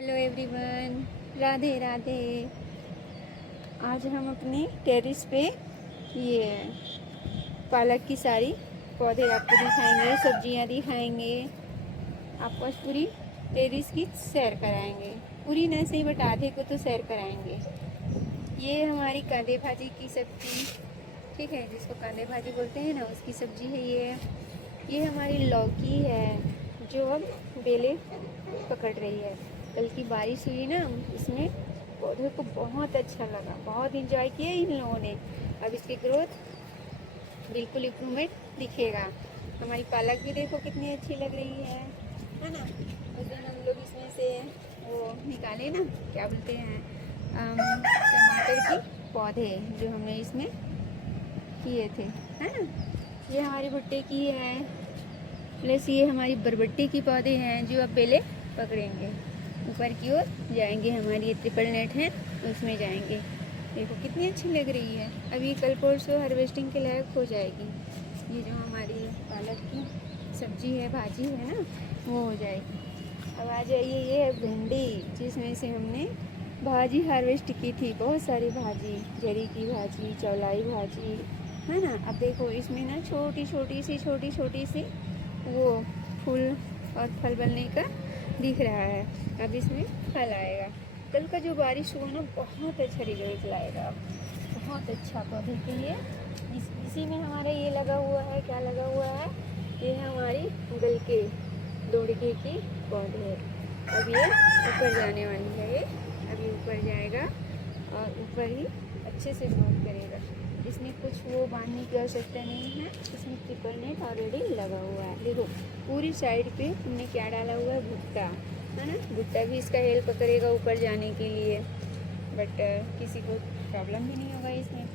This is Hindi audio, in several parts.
Hello everyone, Radhe Radhe. आज हम अपनी टेरिस पे ये पालक की सारी पौधे आपको दिखाएंगे, सब्जियां दिखाएंगे, आपको आज पूरी टेरिस की सैर कराएंगे। पूरी न सही बट आधे को तो सैर कराएंगे। ये हमारी कांदे भाजी की सब्जी, ठीक है, जिसको कांदे भाजी बोलते हैं ना, उसकी सब्जी है ये हमारी लौकी है जो अब बेले पकड़ रही है। कल की बारिश हुई ना, इसमें पौधे को बहुत अच्छा लगा, बहुत इंजॉय किया इन लोगों ने। अब इसकी ग्रोथ बिल्कुल इम्प्रूवमेंट दिखेगा। हमारी पालक भी देखो कितनी अच्छी लग रही है ना। उस दिन हम लोग इसमें से वो निकाले ना, क्या बोलते हैं, टमाटर की पौधे जो हमने इसमें किए थे, है ना। ये हमारी भुट्टे की है, प्लस ये हमारी बरबट्टी की पौधे हैं जो अब बेले पकड़ेंगे, ऊपर की ओर जाएंगे। हमारी ये ट्रिपल नेट है, उसमें जाएंगे। देखो कितनी अच्छी लग रही है। अभी कल परसों हार्वेस्टिंग के लायक हो जाएगी। ये जो हमारी पालक की सब्जी है, भाजी है ना, वो हो जाएगी। अब आ जाइए, ये है भिंडी जिसमें से हमने भाजी हार्वेस्ट की थी, बहुत सारी भाजी, जरी की भाजी, चौलाई भाजी, है ना। अब देखो इसमें ना छोटी छोटी सी वो फूल और फल बनने का दिख रहा है। अब इसमें फल आएगा। कल का जो बारिश हुआ ना, बहुत अच्छा रिजल्ट लाएगा, बहुत अच्छा पौधे के लिए। इसी में हमारा ये लगा हुआ है, क्या लगा हुआ है, ये है हमारी गलके दोड़के की पौधे। अब ये ऊपर जाने वाली है, ये अभी ऊपर जाएगा और ऊपर ही अच्छे से ग्रोथ करेगा। इसमें कुछ वो बांधने की आवश्यकता नहीं है, इसमें ट्रिपल नेट ऑलरेडी लगा हुआ है। देखो पूरी साइड पे हमने क्या डाला हुआ है, भुट्टा, है ना। भुट्टा भी इसका हेल्प करेगा ऊपर जाने के लिए, बट किसी को प्रॉब्लम भी नहीं होगा इसमें,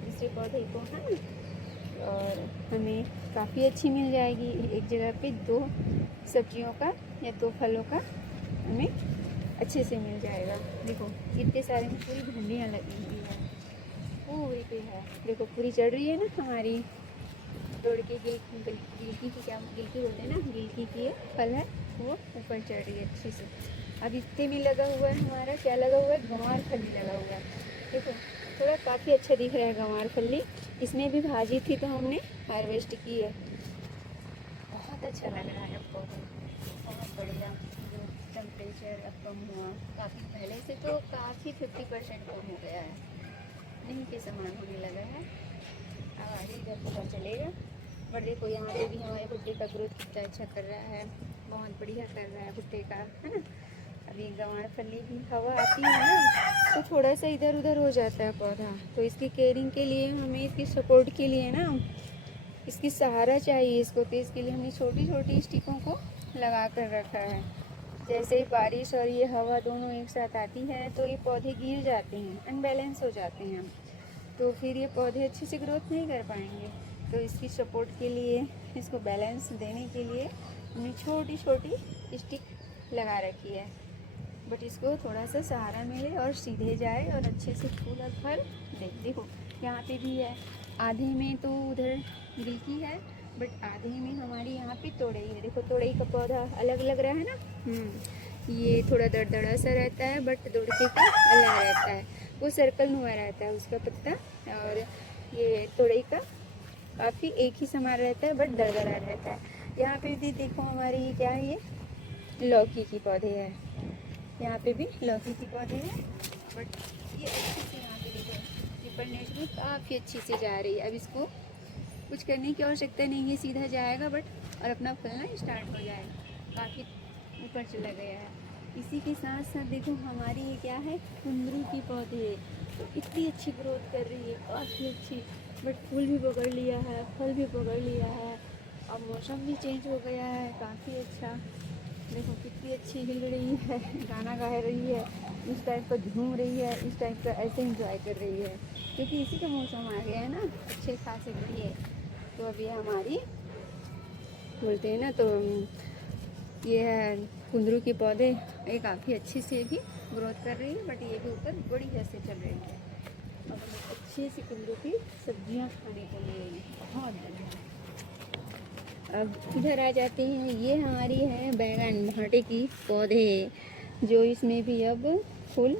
दूसरे पौधे को, है ना। और हमें काफ़ी अच्छी मिल जाएगी एक जगह पे, 2 सब्जियों का या 2 फलों का हमें अच्छे से मिल जाएगा। देखो इतने सारे में पूरी भिंडियाँ लगी हुई है, पूरी पे है। देखो पूरी चढ़ रही है ना हमारी दौड़ के गिलकी की, क्या गिलकी बोलते हैं ना, गिलकी की फल है, वो ऊपर चढ़ रही है अच्छे से। अब इतने में लगा हुआ है हमारा, क्या लगा हुआ है, गंवार फली लगा हुआ है। देखो थोड़ा काफ़ी अच्छा दिख रहा है गंवार फली। इसमें भी भाजी थी तो हमने हार्वेस्ट की है। बहुत अच्छा लग रहा है आपको, बहुत बढ़िया। जो टेम्परेचर अब कम हुआ काफ़ी, पहले से तो काफ़ी 50% कम हो गया है, नहीं के समान होने लगा है। अब आगे इधर पता चलेगा। बट देखो यहाँ पे भी हमारे भुट्टे का ग्रोथ कितना अच्छा कर रहा है, बहुत बढ़िया कर रहा है भुट्टे का, है ना। अभी गंवार फली भी हवा आती है ना, तो थोड़ा सा इधर उधर हो जाता है पौधा, तो इसकी केयरिंग के लिए हमें, इसकी सपोर्ट के लिए ना, इसकी सहारा चाहिए इसको, तो इसके लिए हमने छोटी छोटी स्टिकों को लगा कर रखा है। जैसे ही बारिश और ये हवा दोनों एक साथ आती है तो ये पौधे गिर जाते हैं, अनबैलेंस हो जाते हैं, तो फिर ये पौधे अच्छे से ग्रोथ नहीं कर पाएंगे। तो इसकी सपोर्ट के लिए, इसको बैलेंस देने के लिए हमने छोटी छोटी स्टिक लगा रखी है, बट इसको थोड़ा सा सहारा मिले और सीधे जाए और अच्छे से फूल और फल दे। देखो यहाँ पे भी है, आधे में तो उधर गिलकी है, बट आधे में हमारी यहाँ पे तोड़ई है। देखो तोड़ई का पौधा अलग लग रहा है ना, ये थोड़ा दरदड़ा सा रहता है, बट दोड़के का अलग रहता है, वो सर्कल नुमा रहता है उसका पत्ता, और ये तोड़ई का काफ़ी एक ही समान रहता है, बट दरदरा रहता है। यहाँ पे भी देखो हमारी क्या है, ये लौकी की पौधे है, यहाँ पे भी लौकी की पौधे हैं, बट ये अच्छे से यहाँ पे देखो ट्रिपल नेट में काफ़ी अच्छी से जा रही है। अब इसको कुछ करने की आवश्यकता नहीं है, सीधा जाएगा बट और अपना फलना स्टार्ट हो जाएगा, काफ़ी ऊपर चला गया है। इसी के साथ साथ देखो हमारी ये क्या है, कुंदरू की पौधे, तो इतनी अच्छी ग्रोथ कर रही है, काफ़ी अच्छी, बट फूल भी पकड़ लिया है, फल भी पकड़ लिया है। अब मौसम भी चेंज हो गया है, काफ़ी अच्छा। देखो कितनी अच्छी हिल रही है, गाना गा रही है, इस टाइप का झूम रही है, इस टाइप का ऐसे इंजॉय कर रही है, क्योंकि इसी का मौसम आ गया है ना, अच्छे खासे बढ़िया। तो अब ये हमारी बोलते हैं ना, तो ये है कुंदरू के पौधे, ये काफ़ी अच्छे से भी ग्रोथ कर रही है, बट ये भी ऊपर बड़ी से चल रही है। और अच्छे से कुंदरू की सब्जियां खाने को मिल रही है, बहुत बढ़िया। अब इधर आ जाते हैं, ये हमारी है बैंगन भाटे की पौधे, जो इसमें भी अब फूल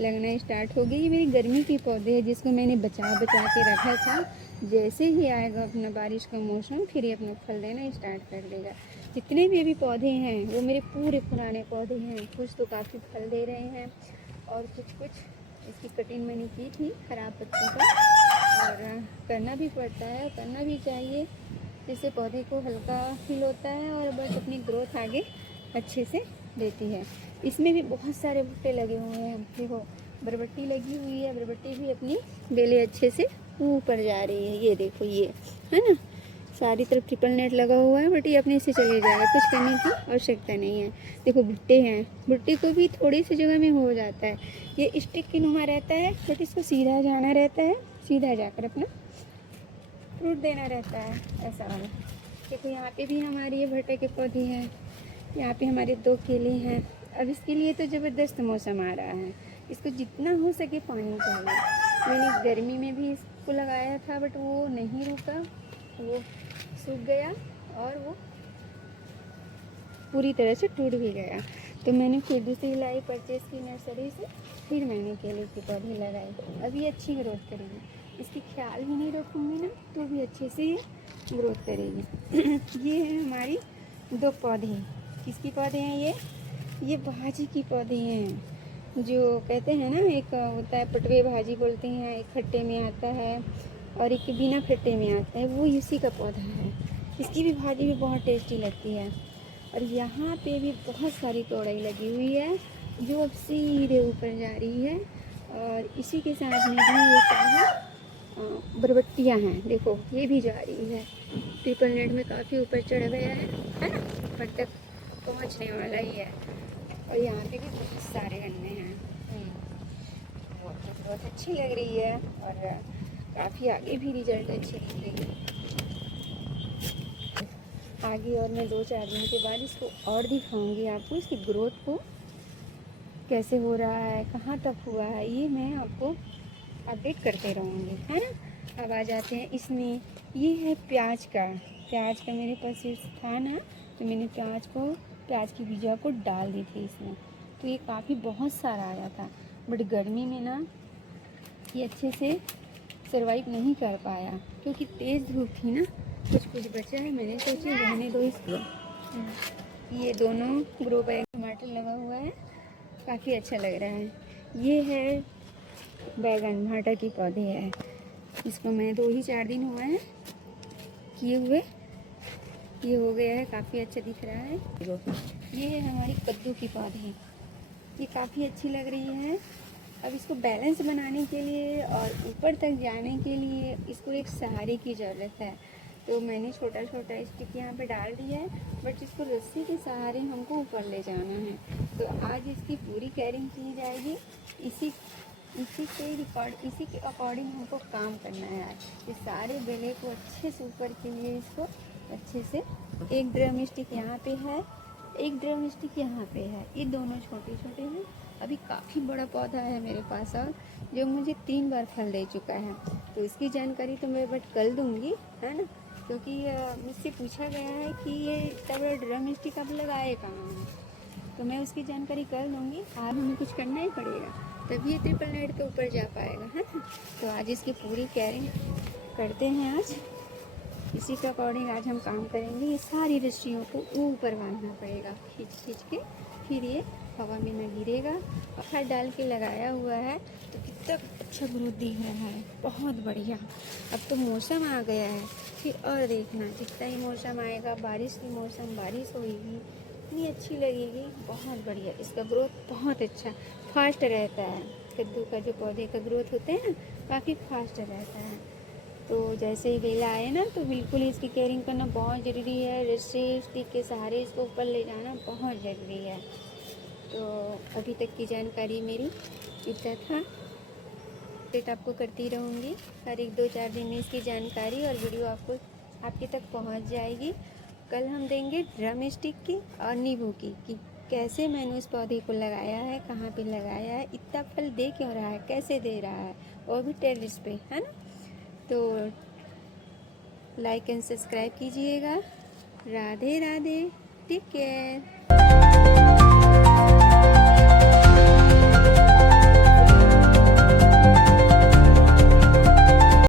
लगना स्टार्ट हो गई। ये मेरी गर्मी की पौधे हैं जिसको मैंने बचा बचा के रखा था। जैसे ही आएगा अपना बारिश का मौसम फिर ये अपना फल देना स्टार्ट कर देगा। जितने भी अभी पौधे हैं वो मेरे पूरे पुराने पौधे हैं। कुछ तो काफ़ी फल दे रहे हैं और कुछ इसकी कटिंग मैंने की थी ख़राब पत्तों का, और करना भी पड़ता है, करना भी चाहिए, जिससे पौधे को हल्का फील होता है और बस अपनी ग्रोथ आगे अच्छे से देती है। इसमें भी बहुत सारे बूटे लगे हुए हैं। देखो बरबट्टी लगी हुई है, बरबट्टी भी अपनी बेलें अच्छे से ऊपर जा रही है। ये देखो, ये है ना, सारी तरफ ट्रिपल नेट लगा हुआ है, बट ये अपने से चले जाएगा, कुछ करने की आवश्यकता नहीं है। देखो भुट्टे हैं, भुट्टे को भी थोड़ी सी जगह में हो जाता है। ये स्टिक की नुमा रहता है, बट इसको सीधा जाना रहता है, सीधा जाकर अपना फ्रूट देना रहता है, ऐसा वाला। देखो यहाँ पे भी हमारे ये भुट्टे के पौधे हैं, यहाँ पे हमारे 2 केले हैं। अब इसके लिए तो ज़बरदस्त मौसम आ रहा है, इसको जितना हो सके पानी चाहिए। मैंने गर्मी में भी इसको लगाया था, बट वो नहीं रुका, वो सूख गया और वो पूरी तरह से टूट भी गया। तो मैंने फिर दूसरी लाई परचेज़ की नर्सरी से, फिर मैंने केले के पौधे लगाए। अभी अच्छी ग्रोथ करेगी, इसकी ख्याल ही नहीं रखूँगी ना तो भी अच्छे से ये ग्रोथ करेगी। ये है हमारी 2 पौधे। किसकी पौधे हैं ये भाजी की पौधे हैं। जो कहते हैं ना, एक होता है पटवे भाजी बोलते हैं, एक खट्टे में आता है और एक बिना खट्टे में आता है, वो इसी का पौधा है। इसकी भी भाजी भी बहुत टेस्टी लगती है। और यहाँ पे भी बहुत सारी तोड़ई लगी हुई है जो अब सीधे ऊपर जा रही है। और इसी के साथ में भी ये क्या है, बरबट्टियाँ हैं। देखो ये भी जा रही है, ट्रिपल नेट में काफ़ी ऊपर चढ़ गया है ना, ऊपर तक पहुँचने वाला ही है। और यहाँ पे भी बहुत सारे गन्ने हैं। बहुत अच्छी लग रही है और काफ़ी आगे भी रिजल्ट अच्छे निकलेंगे आगे। और मैं 2-4 दिन के बाद इसको और दिखाऊंगी आपको, इसकी ग्रोथ को कैसे हो रहा है, कहाँ तक हुआ है, ये मैं आपको अपडेट करते रहूँगी, है ना। अब आ जाते हैं इसमें, ये है प्याज का मेरे पास ये था ना, तो मैंने प्याज की बीजा को डाल दी थी इसमें, तो ये काफ़ी बहुत सारा आया था। बट गर्मी में ना ये अच्छे से सरवाइव नहीं कर पाया क्योंकि तेज़ धूप थी ना। कुछ बचा है, मैंने सोचा रहने दो इसको। ये दोनों ग्रो बैग टमाटर लगा हुआ है, काफ़ी अच्छा लग रहा है। ये है बैगन, भाटा की पौधे है। इसको मैं 2 ही 4 दिन हुए हैं किए हुए, ये हो गया है, काफ़ी अच्छा दिख रहा है। ये है हमारी कद्दू की पौधे, ये काफ़ी अच्छी लग रही है। अब इसको बैलेंस बनाने के लिए और ऊपर तक जाने के लिए इसको एक सहारे की ज़रूरत है। तो मैंने छोटा स्टिक यहाँ पे डाल दिया है, बट इसको रस्सी के सहारे हमको ऊपर ले जाना है। तो आज इसकी पूरी केयरिंग की जाएगी। इसी के अकॉर्डिंग हमको काम करना है। इस सारे बेले को अच्छे से ऊपर के लिए इसको अच्छे से, एक ड्रम स्टिक यहाँ पे है, एक ड्रम स्टिक यहाँ पे है, ये दोनों छोटे छोटे हैं। अभी काफ़ी बड़ा पौधा है मेरे पास और जो मुझे 3 बार फल दे चुका है। तो इसकी जानकारी तो मैं बट कल दूँगी, है ना, क्योंकि मुझसे पूछा गया है कि ये इतना बड़ा ड्रम स्टिक अब लगाए कहाँ है, तो मैं उसकी जानकारी कर लूँगी। आज हमें कुछ करना ही पड़ेगा, तभी ये ट्रिपल नेट के ऊपर जा पाएगा, है ना। तो आज इसकी पूरी केयरिंग करते हैं। आज इसी के अकॉर्डिंग आज हम काम करेंगे। ये सारी रस्सियों को ऊपर बांधना पड़ेगा, खींच के, फिर ये हवा में न गिरेगा। खाद डाल के लगाया हुआ है तो कितना अच्छा ग्रोथ दिख रहा है, बहुत बढ़िया। अब तो मौसम आ गया है, फिर और देखना जितना ही मौसम आएगा, बारिश की मौसम, बारिश होगी, इतनी अच्छी लगेगी, बहुत बढ़िया। इसका ग्रोथ बहुत अच्छा फास्ट रहता है। कद्दू का जो पौधे का ग्रोथ होते हैं काफ़ी फास्ट रहता है। तो जैसे ही बेला आए ना तो बिल्कुल इसकी केयरिंग करना बहुत ज़रूरी है। रस्सी स्टिक के सहारे इसको ऊपर ले जाना बहुत ज़रूरी है। तो अभी तक की जानकारी मेरी इतना था, अपडेट आपको करती रहूँगी। हर 1-2-4 दिन में इसकी जानकारी और वीडियो आपके तक पहुँच जाएगी। कल हम देंगे ड्रम स्टिक की और नींबू की, कि कैसे मैंने उस पौधे को लगाया है, कहाँ पे लगाया है, इतना फल दे क्यों रहा है, कैसे दे रहा है, वो भी टेरेस पे, है ना। तो लाइक एंड सब्सक्राइब कीजिएगा। Radhe Radhe, take care.